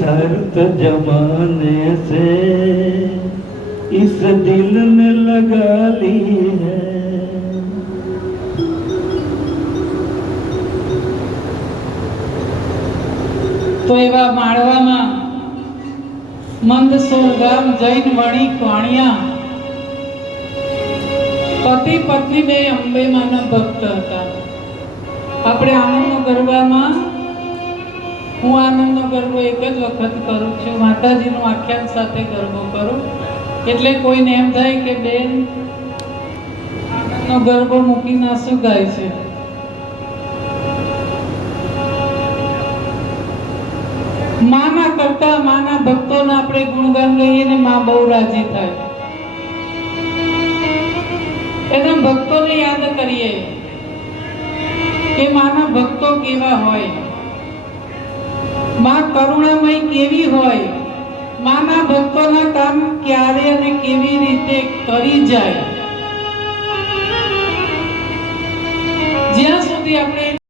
शर्त जमाने से इस दिल ने लगा ली है। તો એવા માળવામાં મંદસોર ગામ જૈન વણિક વાણિયા પતિ પત્ની બે અંબે માના ભક્ત હતા. આપણે આનંદનો ગરબામાં હું આનંદનો ગરબો એક જ વખત કરું છું, માતાજીનું આખ્યાન સાથે ગરબો કરું. એટલે કોઈને એમ થાય કે બેન આનંદનો ગરબો મૂકીને શું ગાય છે. માના કરતા માના ભક્તોના આપણે ગુણગાન ગાઈએ ને માં બહુ રાજી થાય. એના ભક્તોને યાદ કરીએ કે માના ભક્તો કેવા હોય, માં કરુણામય કેવી હોય, માના ભક્તોના કામ ક્યારે અને કેવી રીતે કરી જાય.